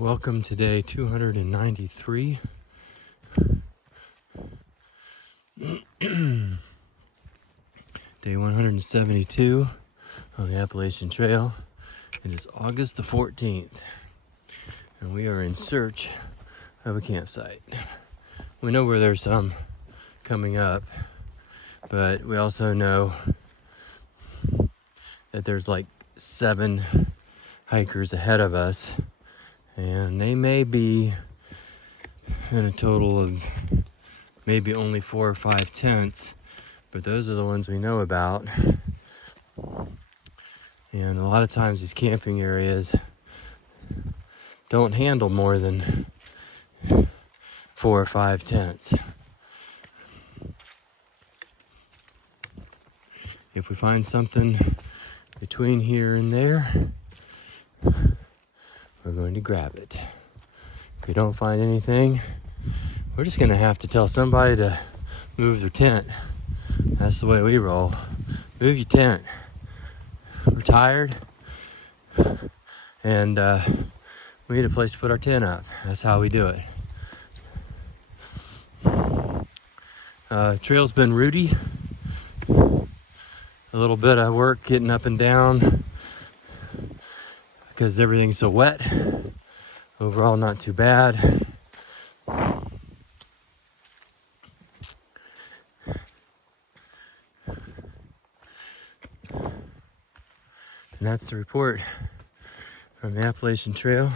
Welcome to day 293. Day 172 on the Appalachian Trail. It is August the 14th, and we are in search of a campsite. We know where there's some coming up, but we also know that there's like 7 hikers ahead of us, and they may be in a total of maybe only 4 or 5 tents, but those are the ones we know about. And a lot of times these camping areas don't handle more than 4 or 5 tents. If we find something between here and there, we're going to grab it. If we don't find anything, we're just gonna have to tell somebody to move their tent. That's the way we roll. Move your tent. We're tired, and we need a place to put our tent up. That's how we do it. Trail's been rooty. A little bit of work getting up and down because everything's so wet. Overall, not too bad. And that's the report from the Appalachian Trail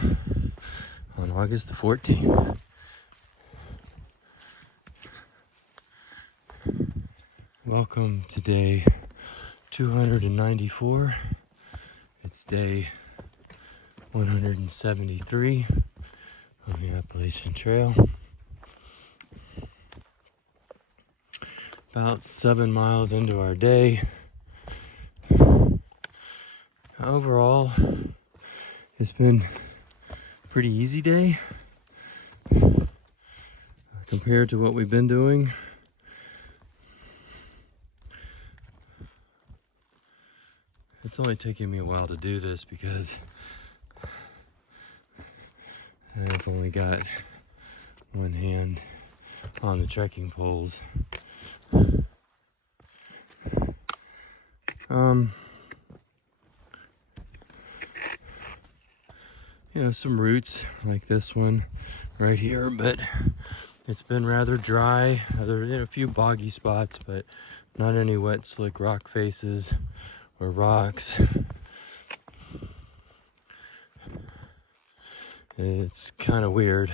on August the 14th. Welcome to day 294. It's day 173 on the Appalachian Trail. About 7 miles into our day. Overall, it's been a pretty easy day compared to what we've been doing. It's only taking me a while to do this because I've only got one hand on the trekking poles. Some roots like this one right here, but it's been rather dry. There's a few boggy spots, but not any wet, slick rock faces or rocks. It's kind of weird.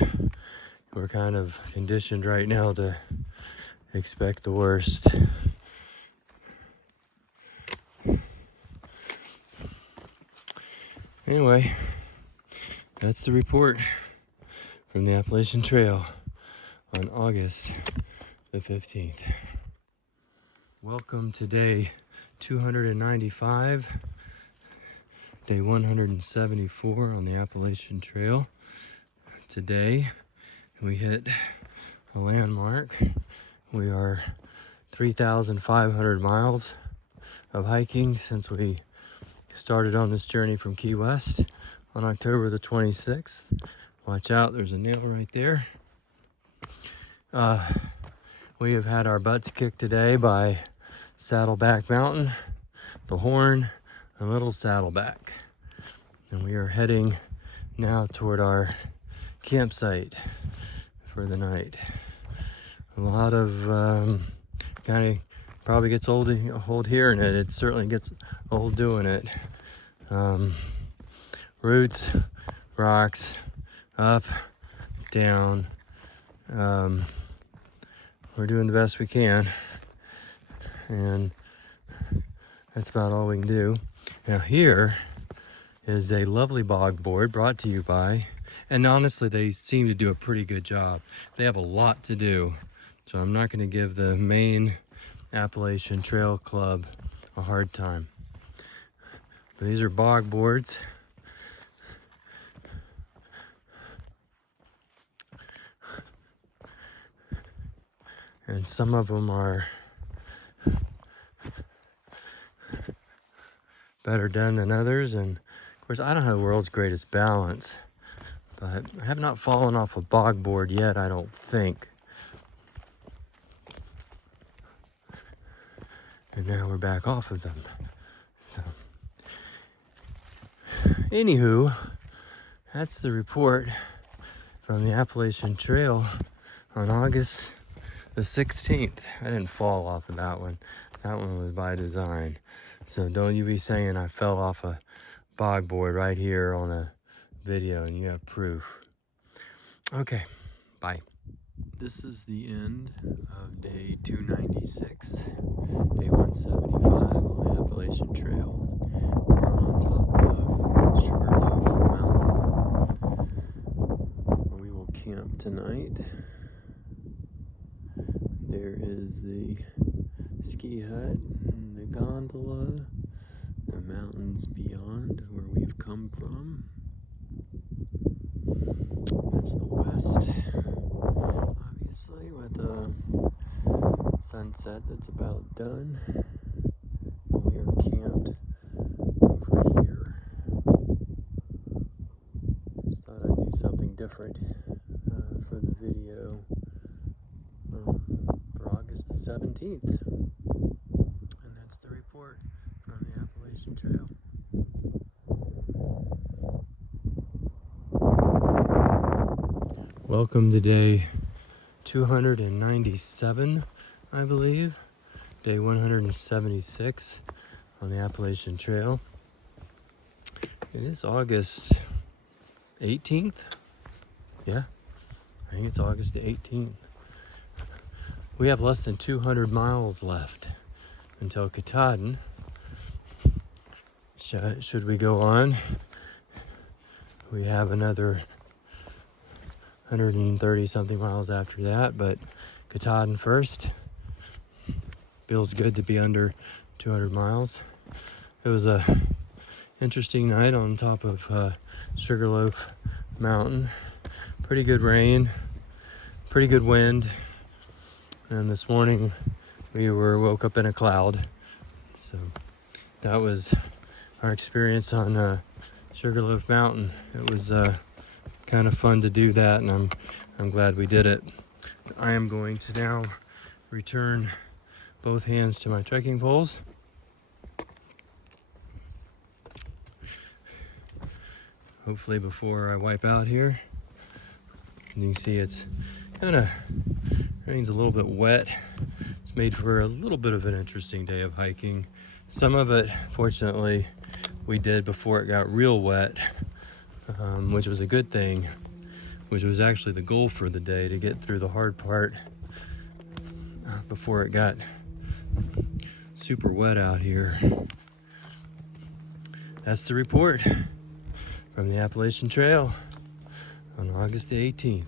We're kind of conditioned right now to expect the worst. Anyway, that's the report from the Appalachian Trail on August the 15th. Welcome to day 295, day 174 on the Appalachian Trail. Today we hit a landmark. We are 3,500 miles of hiking since we started on this journey from Key West on October the 26th. Watch out, there's a nail right there. We have had our butts kicked today by Saddleback Mountain, the Horn, and Little Saddleback. And we are heading now toward our campsite for the night. A lot of kind of probably gets old hearing it. It certainly gets old doing it. Roots, rocks, up, down. We're doing the best we can, and that's about all we can do. Now here is a lovely bog board brought to you by, and honestly they seem to do a pretty good job. They have a lot to do, so I'm not going to give the main Appalachian Trail Club a hard time. But these are bog boards. And some of them are better done than others. And of course, I don't have the world's greatest balance, but I have not fallen off a bog board yet, I don't think. And now we're back off of them. So, anywho, that's the report from the Appalachian Trail on August the 16th. I didn't fall off of that one. That one was by design. So don't you be saying I fell off a bog board right here on a video and you have proof. Okay, bye. This is the end of day 296, day 175 on the Appalachian Trail. We're on top of Sugarloaf Mountain. We will camp tonight. There is the ski hut, and the gondola, the mountains beyond where we've come from. That's the west, obviously, with the sunset that's about done. We are camped over here. Just thought I'd do something different for the video for August the 17th. And that's the report from the Appalachian Trail. Welcome to day 297, I believe. Day 176 on the Appalachian Trail. It is August 18th. Yeah, I think it's August the 18th. We have less than 200 miles left until Katahdin. Should we go on? We have another 130 something miles after that, but Katahdin first. Feels good to be under 200 miles. It was a interesting night on top of Sugarloaf Mountain. Pretty good rain, pretty good wind, and this morning we woke up in a cloud. So that was our experience on Sugarloaf Mountain. It was kind of fun to do that, and I'm glad we did it. I am going to now return both hands to my trekking poles. Hopefully before I wipe out here. You can see it's kind of, rain's a little bit wet. It's made for a little bit of an interesting day of hiking. Some of it, fortunately, we did before it got real wet, which was a good thing, which was actually the goal for the day, to get through the hard part before it got super wet out here. That's the report from the Appalachian Trail on August the 18th.